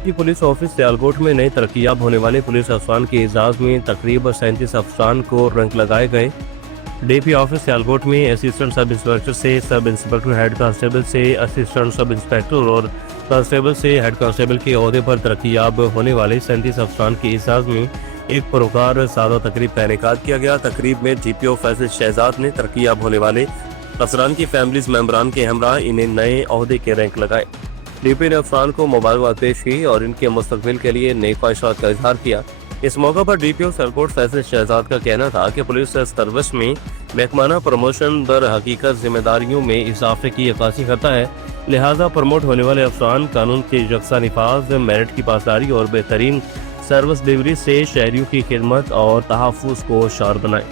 की police office Sialkot में नए तरक्याब होने वाले पुलिस अफसरान के एजाज में तकरीबन 37 अफसरान को रंक लगाए गए। डीपी ऑफिस सियालकोट में असिस्टेंट सब इंस्पेक्टर से सब इंस्पेक्टर, हेड कांस्टेबल से असिस्टेंट सब इंस्पेक्टर और कांस्टेबल से हेड कांस्टेबल के ओहदे पर तरक्याब होने वाले 37 अफसरान के एजाज में एक पुरकार सादा तकरीब का इनेकाद किया गया। तकरीब में जीपीओ फैसल शहजाद ने तरक्याब होने वाले अफसरान की फैमिलीज मेंबरान के हमरा इन्हें नए ओहदे के रैंक लगाए। डीपी ने अफसरान को मुबारकबाद पेश की और इनके मुस्तकबिल के लिए नई ख्वाहिशात का इजहार किया। इस मौका पर डीपीओ सियालकोट फैसल शहजाद का कहना था कि पुलिस सर्विस में महकमाना प्रमोशन दर हकीकत जिम्मेदारियों में इजाफे की अक्कासी करता है, लिहाजा प्रमोट होने वाले अफसरान कानून के यकसा निफाज, मेरिट की पासदारी और बेहतरीन सर्विस डिलीवरी से शहरियों की खिदमत और तहफ़्फ़ुज़ को शार बनाएं।